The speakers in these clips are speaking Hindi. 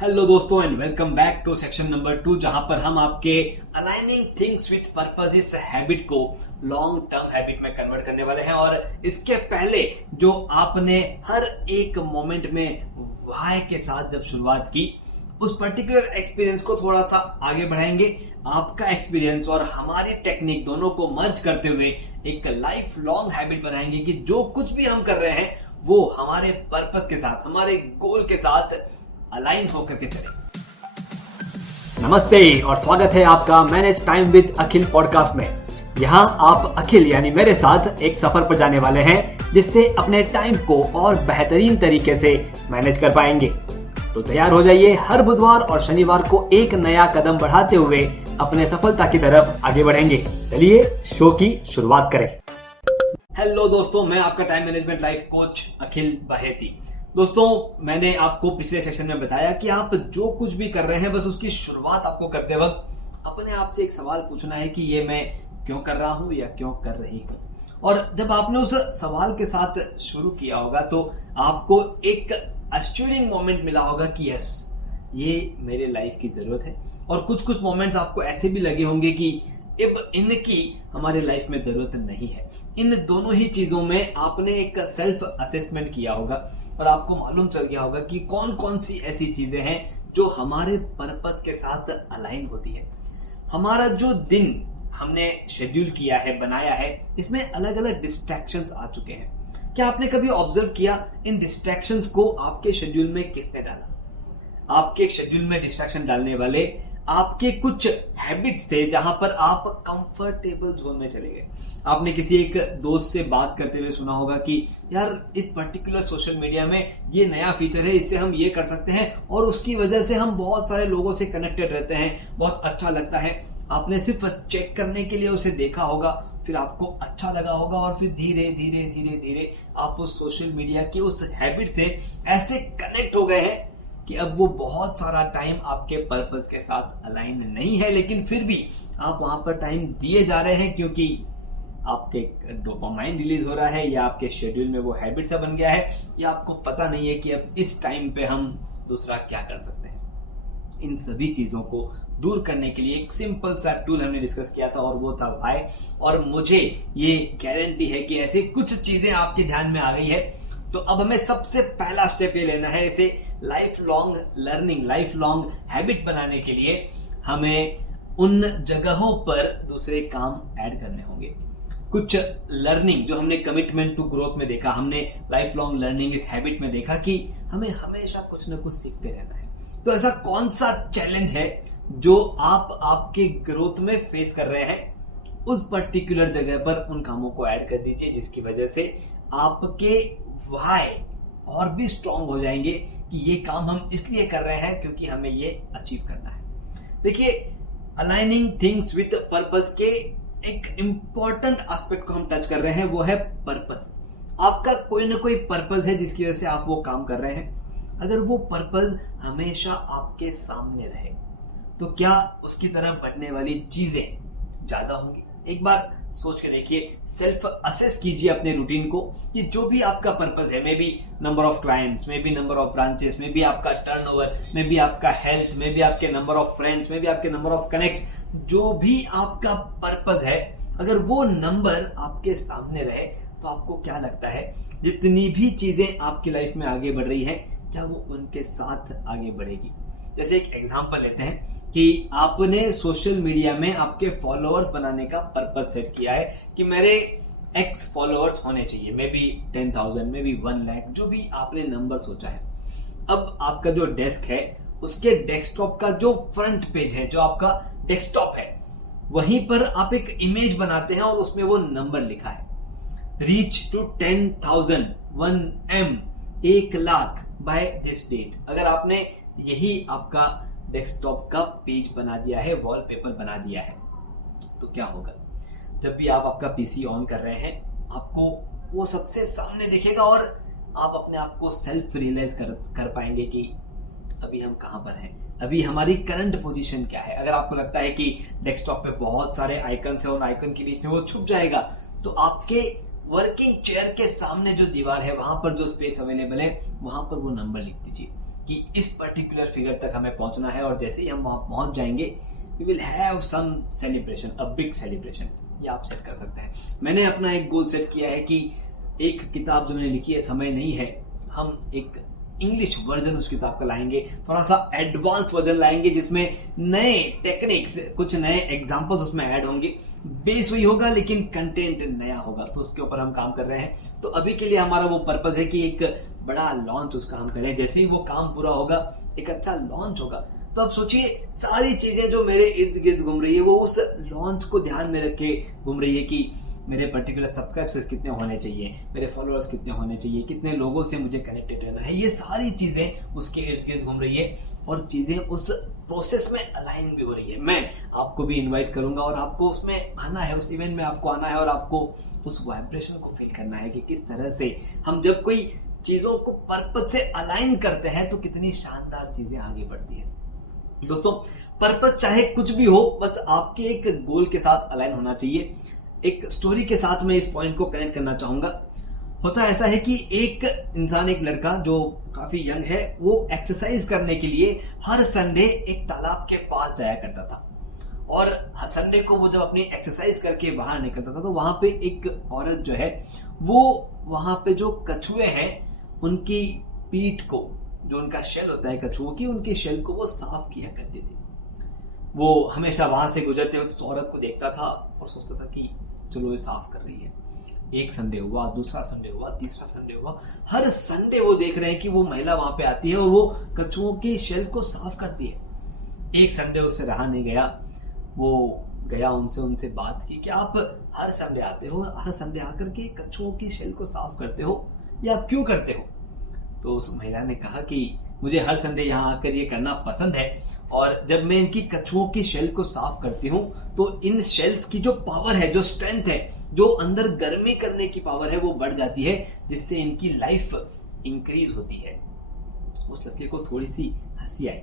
हेलो दोस्तों and welcome back to section number 2 जहां पर हम आपके अलाइनिंग थिंग्स विथ पर्पस इस हैबिट को लॉन्ग टर्म हैबिट में कन्वर्ट करने वाले हैं। और इसके पहले जो आपने हर एक मोमेंट में वाई के साथ जब शुरुआत की, उस पर्टिकुलर एक्सपीरियंस को थोड़ा सा आगे बढ़ाएंगे। आपका एक्सपीरियंस और हमारी टेक्निक दोनों को मर्ज करते हुए एक लाइफ लॉन्ग हैबिट बनाएंगे कि जो कुछ भी हम कर रहे हैं वो हमारे पर्पस के साथ, हमारे गोल के साथ अलाइन होकर के चले। नमस्ते और स्वागत है आपका manage time with Akhil podcast में। यहाँ आप अखिल यानी मेरे साथ एक सफर पर जाने वाले हैं जिससे अपने टाइम को और बेहतरीन तरीके से मैनेज कर पाएंगे। तो तैयार हो जाइए, हर बुधवार और शनिवार को एक नया कदम बढ़ाते हुए अपने सफलता की तरफ आगे बढ़ेंगे। चलिए शो की शुरुआत करें। हेलो दोस्तों, मैं आपका टाइम मैनेजमेंट लाइफ कोच अखिल बाहेती। दोस्तों, मैंने आपको पिछले सेशन में बताया कि आप जो कुछ भी कर रहे हैं बस उसकी शुरुआत आपको करते वक्त अपने आप से एक सवाल पूछना है कि ये मैं क्यों कर रहा हूं या क्यों कर रही हूं। और जब आपने उस सवाल के साथ शुरू किया होगा तो आपको एक एश्योरिंग मोमेंट मिला होगा कि यस, ये मेरे लाइफ की जरूरत है। और कुछ कुछ मोमेंट्स आपको ऐसे भी लगे होंगे कि अब इनकी हमारे लाइफ में जरूरत नहीं है। इन दोनों ही चीजों में आपने एक सेल्फ असेसमेंट किया होगा और आपको मालूम चल गया होगा कि कौन कौन सी ऐसी चीजें हैं जो हमारे पर्पस के साथ अलाइन होती है। हमारा जो दिन हमने शेड्यूल किया है, बनाया है, इसमें अलग अलग डिस्ट्रैक्शंस आ चुके हैं। क्या आपने कभी ऑब्जर्व किया इन डिस्ट्रैक्शंस को आपके शेड्यूल में किसने डाला? आपके शेड्यूल में डिस्ट्रैक्शन डालने वाले आपके कुछ हैबिट्स थे जहां पर आप कंफर्टेबल जोन में चले गए। आपने किसी एक दोस्त से बात करते हुए सुना होगा कि यार इस पर्टिकुलर सोशल मीडिया में ये नया फीचर है, इससे हम ये कर सकते हैं और उसकी वजह से हम बहुत सारे लोगों से कनेक्टेड रहते हैं, बहुत अच्छा लगता है। आपने सिर्फ चेक करने के लिए उसे देखा होगा, फिर आपको अच्छा लगा होगा और फिर धीरे धीरे धीरे धीरे आप उस सोशल मीडिया की उस हैबिट से ऐसे कनेक्ट हो गए हैं कि अब वो बहुत सारा टाइम आपके पर्पस के साथ अलाइन नहीं है, लेकिन फिर भी आप वहां पर टाइम दिए जा रहे हैं क्योंकि आपके डोपामाइन रिलीज हो रहा है या आपके शेड्यूल में वो हैबिट सा बन गया है या आपको पता नहीं है कि अब इस टाइम पे हम दूसरा क्या कर सकते हैं। इन सभी चीजों को दूर करने के लिए एक सिंपल सा टूल हमने डिस्कस किया था और वो था व्हाई। और मुझे ये गारंटी है कि ऐसे कुछ चीजें आपके ध्यान में आ गई है। तो अब हमें सबसे पहला स्टेप ये लेना है, इसे life long learning, life long habit बनाने के लिए हमें उन जगहों पर दूसरे काम ऐड करने होंगे। कुछ लर्निंग जो हमने कमिटमेंट टू ग्रोथ में देखा, हमने लाइफ लॉन्ग लर्निंग इस हैबिट में देखा कि हमें हमेशा कुछ ना कुछ सीखते रहना है। तो ऐसा कौन सा चैलेंज है जो आप आपके ग्रोथ में फेस कर रहे हैं, उस पर्टिकुलर जगह पर उन कामों को ऐड कर दीजिए जिसकी वजह से आपके व्हाई और भी स्ट्रांग हो जाएंगे कि ये काम हम इसलिए कर रहे हैं क्योंकि हमें ये अचीव करना है। देखिए, अलाइनिंग थिंग्स विद पर्पस के एक इंपॉर्टेंट एस्पेक्ट को हम टच कर रहे हैं, वो है पर्पस। आपका कोई ना कोई पर्पस है जिसकी वजह से आप वो काम कर रहे हैं। अगर वो पर्पस हमेशा आपके सामने रहे तो क्या उसकी तरफ बढ़ने वाली चीजें ज्यादा होंगी? एक बार सोच के देखिए, सेल्फ असेस कीजिए अपने रूटीन को कि जो भी आपका पर्पस है, may be number of clients, may be number of branches, may be आपका टर्नओवर, मे बी आपका हेल्थ, मे बी आपके number of friends, may be आपके नंबर ऑफ कनेक्ट्स, जो भी आपका पर्पस है, अगर वो नंबर आपके सामने रहे तो आपको क्या लगता है जितनी भी चीजें आपकी लाइफ में आगे बढ़ रही है क्या वो उनके साथ आगे बढ़ेगी? जैसे एक एग्जांपल लेते हैं कि आपने सोशल मीडिया में आपके फॉलोअर्स बनाने का पर्पस सेट किया है कि मेरे एक्स फॉलोअर्स होने चाहिए, may be 10,000, may be 1 lakh, जो भी आपने नंबर सोचा है। अब आपका जो डेस्क है उसके डेस्कटॉप का जो फ्रंट पेज है, जो आपका डेस्कटॉप है, वहीं पर आप एक इमेज बनाते हैं और उसमें वो नंबर लिखा है, reach to 10,000, 1M, 1 lakh by this date. अगर आपने यही आपका डेस्कटॉप का पेज बना दिया है, वॉलपेपर बना दिया है, तो क्या होगा? जब भी आप आपका पीसी ऑन कर रहे हैं आपको वो सबसे सामने दिखेगा और आप अपने आप को सेल्फ रियलाइज कर पाएंगे कि अभी हम कहां पर हैं, अभी हमारी करंट पोजीशन क्या है। अगर आपको लगता है कि डेस्कटॉप पे बहुत सारे आइकन्स हैं और आइकन के बीच में वो छुप जाएगा, तो आपके वर्किंग चेयर के सामने जो दीवार है, वहां पर जो स्पेस अवेलेबल है, वहां पर वो नंबर लिख दीजिए कि इस पर्टिकुलर फिगर तक हमें पहुंचना है, और जैसे ही हम वहां पहुंच जाएंगे we will have some celebration, a big celebration. ये आप सेट कर सकते हैं। मैंने अपना एक गोल सेट किया है कि एक किताब जो मैंने लिखी है समय नहीं है, हम एक इंग्लिश वर्जन उस किताब का लाएंगे, थोड़ा सा एडवांस वर्जन लाएंगे जिसमें नए टेक्निक्स, कुछ नए एग्जांपल्स उसमें ऐड होंगे। बेस वही होगा लेकिन कंटेंट नया होगा, तो उसके ऊपर हम काम कर रहे हैं। तो अभी के लिए हमारा वो पर्पस है कि एक बड़ा लॉन्च उसका हम करें। जैसे ही वो काम पूरा होगा, एक अच्छा लॉन्च होगा, तो अब सोचिए सारी चीजें जो मेरे इर्द गिर्द घूम रही है वो उस लॉन्च को ध्यान में रख के घूम रही है कि मेरे पर्टिकुलर सब्सक्राइबर्स कितने होने चाहिए, मेरे फॉलोअर्स कितने होने चाहिए, कितने लोगों से मुझे कनेक्टेड रहना है। ये सारी चीजें उसके इर्द गिर्द घूम रही है और चीजें उस प्रोसेस में अलाइन भी हो रही है। मैं आपको भी इनवाइट करूंगा और आपको उसमें आना है, उस इवेंट में आपको आना है और आपको उस वाइब्रेशन को फील करना है कि किस तरह से हम जब कोई चीजों को पर्पस से अलाइन करते हैं तो कितनी शानदार चीजें आगे बढ़ती है। दोस्तों, पर्पस चाहे कुछ भी हो, बस आपके एक गोल के साथ अलाइन होना चाहिए। एक स्टोरी के साथ मैं इस पॉइंट को कनेक्ट करना चाहूंगा। होता ऐसा है कि एक इंसान, एक लड़का जो काफी यंग है, वो एक्सरसाइज करने के लिए हर संडे एक तालाब के पास जाया करता था। और संडे को वो जब अपनी एक्सरसाइज करके बाहर निकलता था तो वहां पे एक औरत जो है वो वहां पे जो कछुए हैं उनकी पीठ को, जो उनका शेल होता है कछुओं की, उनके शेल को वो साफ किया करती थी। वो हमेशा वहां से गुजरते हुए उस औरत को देखता था और सोचता था कि चलो ये साफ कर रही है। एक संडे हुआ, दूसरा संडे हुआ, तीसरा संडे हुआ, हर संडे वो देख रहे हैं कि वो महिला वहां पे आती है और वो कछुओं की शेल को साफ करती है। एक संडे उससे रहा नहीं गया, वो गया उनसे बात की कि आप हर संडे आते हो, हर संडे आकर के कछुओं की शेल को साफ करते हो, या आप क्यों करते हो? तो उस महिला ने कहा कि मुझे हर संडे यहाँ आकर ये करना पसंद है, और जब मैं इनकी कछुओं की शेल को साफ करती हूँ तो इन शेल्स की जो पावर है, जो स्ट्रेंथ है, जो अंदर गर्मी करने की पावर है, वो बढ़ जाती है, जिससे इनकी लाइफ इंक्रीज होती है। उस लड़के को थोड़ी सी हंसी आई।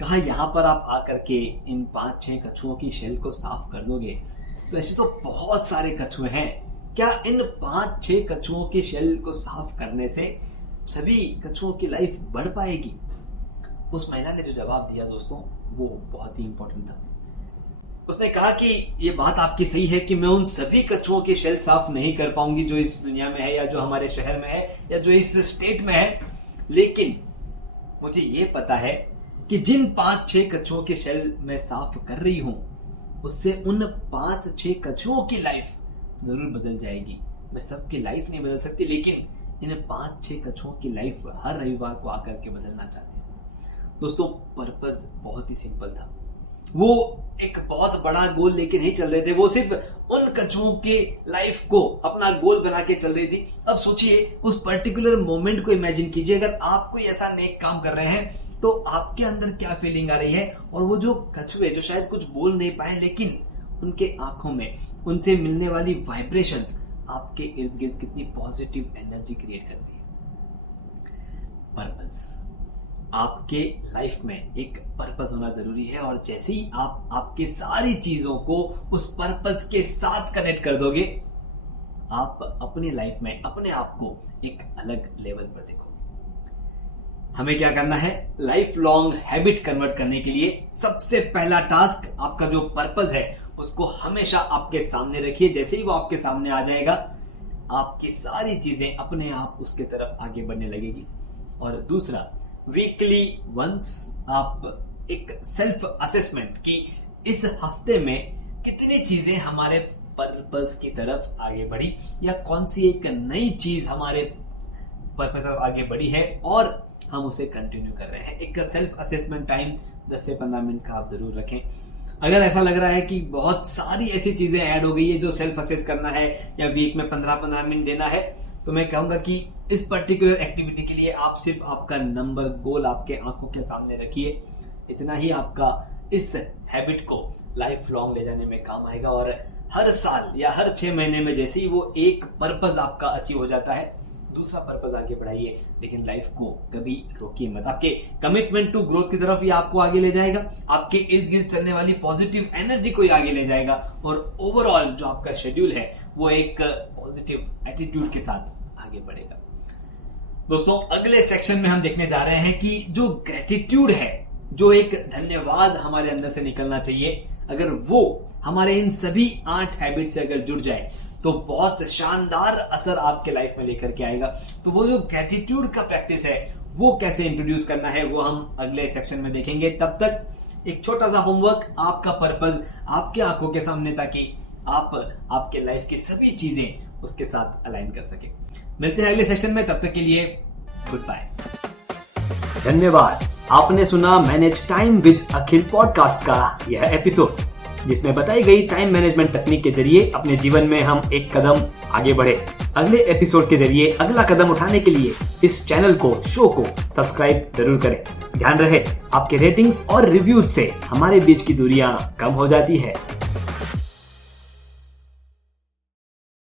कहा यहाँ पर आप आकर के इन 5-6 कछुओं की शेल को साफ कर दोगे तो ऐसे तो बहुत सारे कछुए हैं, क्या इन 5-6 कछुओं की शेल को साफ करने से सभी कछुओं की लाइफ बढ़ पाएगी? उस महिला ने जो जवाब दिया दोस्तों, वो बहुत ही इंपॉर्टेंट था। उसने कहा कि ये बात आपकी सही है कि मैं उन सभी कछुओं की शेल साफ नहीं कर पाऊंगी जो इस दुनिया में है, या जो हमारे शहर में है, या जो इस स्टेट में है, लेकिन मुझे ये पता है कि जिन 5-6 कछुओं की शेल मैं साफ कर रही हूं उससे उन 5-6 कछुओं की लाइफ जरूर बदल जाएगी। मैं सबकी लाइफ नहीं बदल सकती, लेकिन इन 5-6 कछुओं की लाइफ हर रविवार को आकर के बदलना चाहती हूँ। दोस्तों, पर्पस बहुत ही सिंपल था। वो एक बहुत बड़ा गोल लेके नहीं चल रहे थे, वो सिर्फ उन कछुओं के लाइफ को अपना गोल बना के चल रही थी। अब सोचिए, उस पर्टिकुलर मोमेंट को इमेजिन कीजिए, अगर आप कोई ऐसा नेक काम कर रहे हैं तो आपके अंदर क्या फीलिंग आ रही है, और वो जो कछुए जो शायद कुछ बोल नहीं पाए, लेकिन उनके आंखों में उनसे मिलने वाली वाइब्रेशंस आपके इर्द गिर्द कितनी पॉजिटिव एनर्जी क्रिएट करती है। पर्पस, आपके लाइफ में एक पर्पस होना जरूरी है, और जैसे ही आप आपके सारी चीजों को उस पर्पस के साथ कनेक्ट कर दोगे, आप अपनी लाइफ में अपने आप को एक अलग लेवल पर देखो। हमें क्या करना है? लाइफ लॉन्ग हैबिट कन्वर्ट करने के लिए सबसे पहला टास्क, आपका जो पर्पस है उसको हमेशा आपके सामने रखिए। जैसे ही वो आपके सामने आ जाएगा, आपकी सारी चीजें अपने आप उसके तरफ आगे बढ़ने लगेगी। और दूसरा, वीकली वंस आप एक सेल्फ असेसमेंट कि इस हफ्ते में कितनी चीजें हमारे पर्पस की तरफ आगे बढ़ी, या कौन सी एक नई चीज हमारे पर्पस की तरफ आगे बढ़ी है और हम उसे कंटिन्यू कर रहे हैं। एक सेल्फ असेसमेंट टाइम 10 से 15 मिनट का आप जरूर रखें। अगर ऐसा लग रहा है कि बहुत सारी ऐसी चीजें ऐड हो गई है जो सेल्फ असेस करना है, या वीक में 15-15 मिनट देना है, तो मैं कहूंगा कि इस पर्टिकुलर एक्टिविटी के लिए आप सिर्फ आपका नंबर गोल आपके आंखों के सामने रखिए। इतना ही आपका इस हैबिट को लाइफ लॉन्ग ले जाने में काम आएगा। और हर साल या हर 6 महीने में जैसे ही वो एक पर्पस आपका अचीव हो जाता है, दूसरा पर्पस आगे बढ़ाइए, लेकिन लाइफ को कभी रोकिए मत। आपके कमिटमेंट टू ग्रोथ की तरफ ही आपको आगे ले जाएगा, आपके इर्द गिर्द चलने वाली पॉजिटिव एनर्जी को ही आगे ले जाएगा, और ओवरऑल जो आपका शेड्यूल है वो एक पॉजिटिव एटीट्यूड के साथ आगे बढ़ेगा। दोस्तों अगले सेक्शन में हम देखने जा रहे हैं कि जो ग्रेटिट्यूड है, जो एक धन्यवाद हमारे अंदर से निकलना चाहिए, अगर वो हमारे इन सभी 8 हैबिट से अगर जुड़ जाए तो बहुत शानदार असर आपके लाइफ में लेकर के आएगा। तो वो जो ग्रेटिट्यूड का प्रैक्टिस है वो कैसे इंट्रोड्यूस करना है वो हम अगले सेक्शन में देखेंगे। तब तक एक छोटा सा होमवर्क, आपका पर्पस आपके आंखों के सामने, ताकि आप आपके लाइफ की सभी चीजें उसके साथ अलाइन कर सके। मिलते हैं अगले सेक्शन में, तब तक के लिए गुड बाय। धन्यवाद। आपने सुना manage time with Akhil podcast का यह एपिसोड, जिसमें बताई गई टाइम मैनेजमेंट तकनीक के जरिए अपने जीवन में हम एक कदम आगे बढ़े। अगले एपिसोड के जरिए अगला कदम उठाने के लिए इस चैनल को, शो को सब्सक्राइब जरूर करें। ध्यान रहे, आपके रेटिंग्स और रिव्यूज से हमारे बीच की दूरियां कम हो जाती है।